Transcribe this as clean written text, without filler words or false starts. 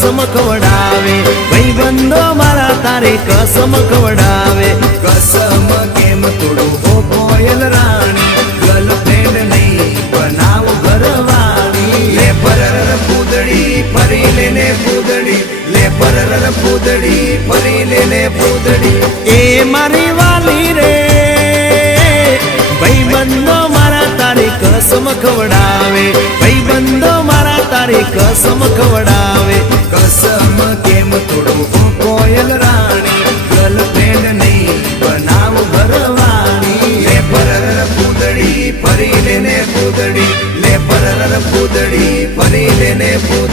कसम खवडावे भाईबंधो मारा तारे कसम खवडावे कसम केम तोड़ो हो कोयल रानी गर्लफ्रेंड नहीं बनाओ घरवाली ले परर पूदड़ी फरी लेने पूदड़ी ले परर पूदड़ी फरी लेने पूदड़ी ए मारी वाली रे भाईबंधो मारा तारे कसम खवडावे भाईबंधो मारा तारे कसम खवडावे कसम केम तोड़ो हो कोयल रानी गर्लफ्रेंड नहीं बनाओ घरवाली ले परर पूदड़ी फरी लेने पूदड़ी ले परर पूदड़ी फरी लेने पूदड़ी।